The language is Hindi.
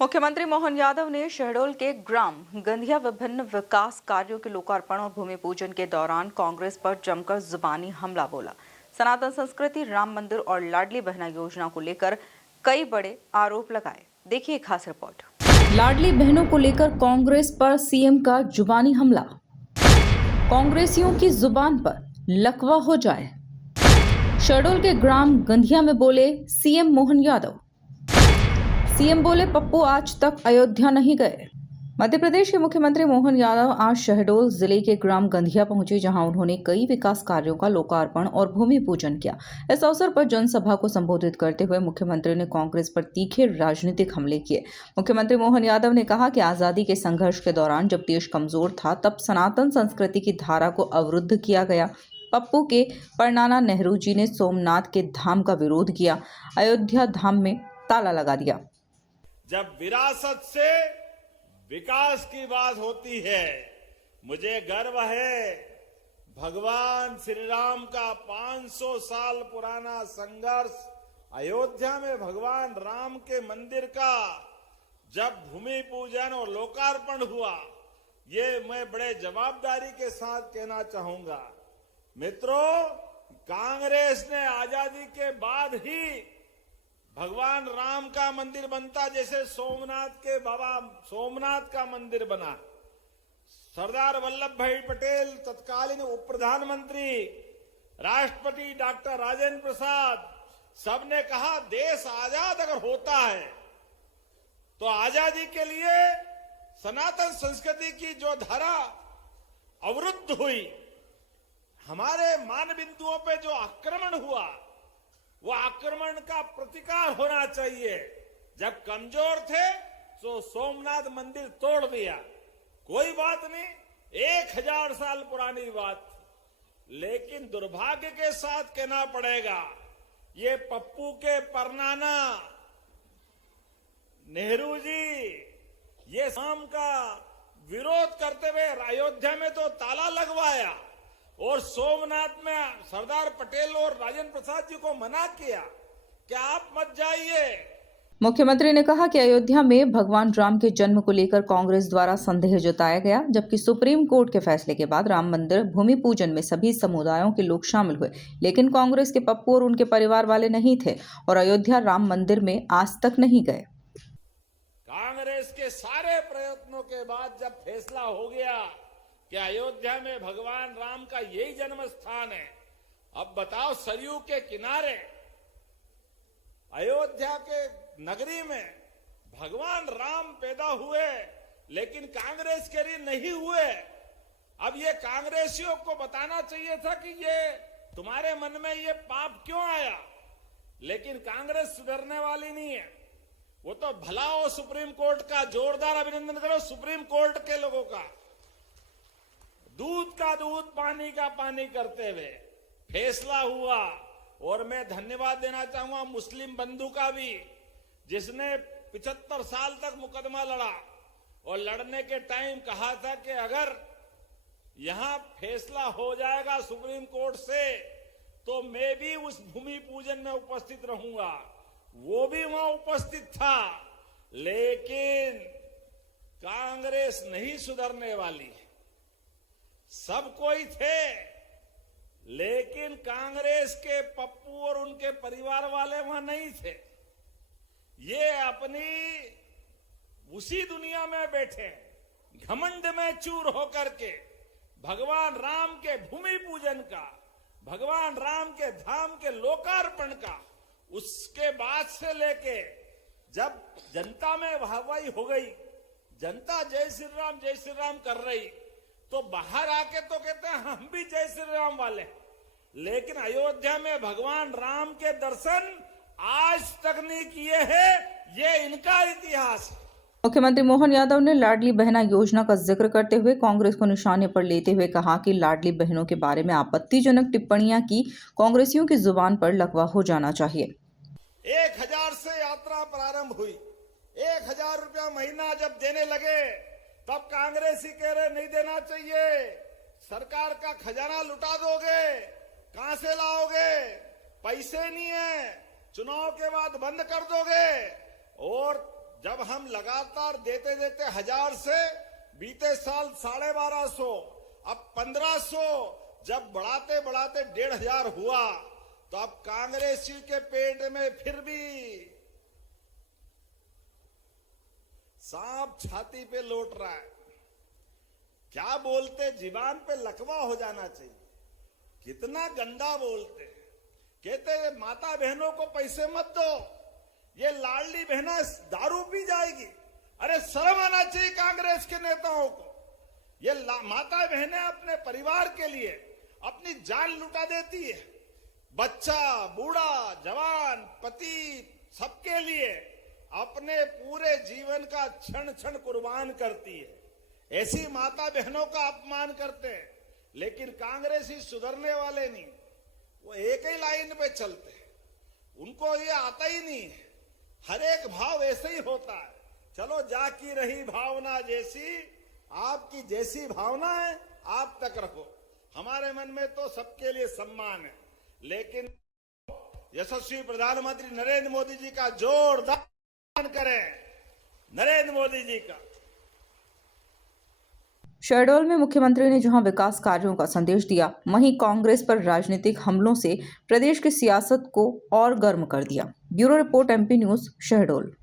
मुख्यमंत्री मोहन यादव ने शहडोल के ग्राम गंधिया विभिन्न विकास कार्यों के लोकार्पण और भूमि पूजन के दौरान कांग्रेस पर जमकर जुबानी हमला बोला। सनातन संस्कृति, राम मंदिर और लाडली बहना योजना को लेकर कई बड़े आरोप लगाए। देखिए एक खास रिपोर्ट। लाडली बहनों को लेकर कांग्रेस पर सीएम का जुबानी हमला। कांग्रेसियों की जुबान पर लकवा हो जाए। शहडोल के ग्राम गंधिया में बोले सीएम मोहन यादव। सीएम बोले पप्पू आज तक अयोध्या नहीं गए। मध्य प्रदेश के मुख्यमंत्री मोहन यादव आज शहडोल जिले के ग्राम गंधिया पहुंचे, जहां उन्होंने कई विकास कार्यों का लोकार्पण और भूमि पूजन किया। इस अवसर पर जनसभा को संबोधित करते हुए मुख्यमंत्री ने कांग्रेस पर तीखे राजनीतिक हमले किए। मुख्यमंत्री मोहन यादव ने कहा कि आजादी के संघर्ष के दौरान जब देश कमजोर था, तब सनातन संस्कृति की धारा को अवरुद्ध किया गया। पप्पू के परनाना नेहरू जी ने सोमनाथ के धाम का विरोध किया, अयोध्या धाम में ताला लगा दिया। जब विरासत से विकास की बात होती है, मुझे गर्व है भगवान श्री राम का 500 साल पुराना संघर्ष, अयोध्या में भगवान राम के मंदिर का जब भूमि पूजन और लोकार्पण हुआ, ये मैं बड़े जवाबदारी के साथ कहना चाहूंगा। मित्रों, कांग्रेस ने आजादी के बाद ही भगवान राम का मंदिर बनता, जैसे सोमनाथ के बाबा सोमनाथ का मंदिर बना। सरदार वल्लभ भाई पटेल, तत्कालीन उप प्रधानमंत्री, राष्ट्रपति डॉक्टर राजेंद्र प्रसाद, सबने कहा देश आजाद अगर होता है तो आजादी के लिए सनातन संस्कृति की जो धारा अवरुद्ध हुई, हमारे मान बिंदुओं पे जो आक्रमण हुआ, वो आक्रमण का प्रतिकार होना चाहिए। जब कमजोर थे तो सोमनाथ मंदिर तोड़ दिया, कोई बात नहीं, 1000 साल पुरानी बात। लेकिन दुर्भाग्य के साथ कहना पड़ेगा, ये पप्पू के परनाना नेहरू जी ये शाम का विरोध करते हुए अयोध्या में तो ताला लगवाया और सोमनाथ में सरदार पटेल और राजेंद्र प्रसाद जी को मना किया कि आप मत जाइए। मुख्यमंत्री ने कहा कि अयोध्या में भगवान राम के जन्म को लेकर कांग्रेस द्वारा संदेह जताया गया, जबकि सुप्रीम कोर्ट के फैसले के बाद राम मंदिर भूमि पूजन में सभी समुदायों के लोग शामिल हुए, लेकिन कांग्रेस के पप्पू और उनके परिवार वाले नहीं थे और अयोध्या राम मंदिर में आज तक नहीं गए। कांग्रेस के सारे प्रयत्नों के बाद जब फैसला हो गया कि अयोध्या में भगवान राम का यही जन्म स्थान है, अब बताओ सरयू के किनारे अयोध्या के नगरी में भगवान राम पैदा हुए, लेकिन कांग्रेस के लिए नहीं हुए। अब ये कांग्रेसियों को बताना चाहिए था कि ये तुम्हारे मन में ये पाप क्यों आया, लेकिन कांग्रेस सुधरने वाली नहीं है। वो तो भला हो सुप्रीम कोर्ट का, जोरदार अभिनंदन करो सुप्रीम कोर्ट के लोगों का। दूध का दूध, पानी का पानी करते हुए फैसला हुआ। और मैं धन्यवाद देना चाहूंगा मुस्लिम बंधु का भी, जिसने 75 साल तक मुकदमा लड़ा और लड़ने के टाइम कहा था कि अगर यहां फैसला हो जाएगा सुप्रीम कोर्ट से तो मैं भी उस भूमि पूजन में उपस्थित रहूंगा। वो भी वहां उपस्थित था, लेकिन कांग्रेस नहीं सुधरने वाली। सब कोई थे, लेकिन कांग्रेस के पप्पू और उनके परिवार वाले वहां नहीं थे। ये अपनी उसी दुनिया में बैठे, घमंड में चूर होकर के भगवान राम के भूमि पूजन का, भगवान राम के धाम के लोकार्पण का, उसके बाद से लेके जब जनता में वाहवाही हो गई, जनता जय श्री राम कर रही, तो बाहर आके तो कहते हैं हम भी जय श्री राम वाले, लेकिन अयोध्या में भगवान राम के दर्शन आज तक नहीं किए हैं। ये इनका इतिहास है। मुख्यमंत्री मोहन यादव ने लाडली बहना योजना का जिक्र करते हुए कांग्रेस को निशाने पर लेते हुए कहा कि लाडली बहनों के बारे में आपत्तिजनक टिप्पणियां की कांग्रेसियों की जुबान पर लकवा हो जाना चाहिए। 1000 से यात्रा प्रारंभ हुई, 1000 रुपया महीना जब देने लगे तब कांग्रेसी कह रहे नहीं देना चाहिए, सरकार का खजाना लुटा दोगे, कहां से लाओगे, पैसे नहीं है, चुनाव के बाद बंद कर दोगे। और जब हम लगातार देते देते 1000 से बीते साल 1250, अब 1500, जब बढ़ाते बढ़ाते 1500 हुआ, तो अब कांग्रेसी के पेट में फिर भी सांप छाती पे लौट रहा है। क्या बोलते, जीवान पे लकवा हो जाना चाहिए। कितना गंदा बोलते हैं। कहते हैं माता बहनों को पैसे मत दो, ये लाडली बहना दारू पी जाएगी। अरे शर्म आना चाहिए कांग्रेस के नेताओं को। ये माता बहनें अपने परिवार के लिए अपनी जान लुटा देती है, बच्चा, बूढ़ा, जवान, पति, सबके लिए अपने पूरे जीवन का क्षण क्षण कुर्बान करती है। ऐसी माता बहनों का अपमान करते हैं, लेकिन कांग्रेसी सुधरने वाले नहीं। वो एक ही लाइन पे चलते हैं, उनको ये आता ही नहीं है। हर एक भाव ऐसे ही होता है। चलो जाकी रही भावना जैसी, आपकी जैसी भावना है आप तक रखो। हमारे मन में तो सबके लिए सम्मान है, लेकिन यशस्वी प्रधानमंत्री नरेंद्र मोदी जी का जोरदार करें, नरेंद्र मोदी जी का। शहडोल में मुख्यमंत्री ने जहां विकास कार्यों का संदेश दिया, वहीं कांग्रेस पर राजनीतिक हमलों से प्रदेश की सियासत को और गर्म कर दिया। Bureau report, MP news, Shahdol.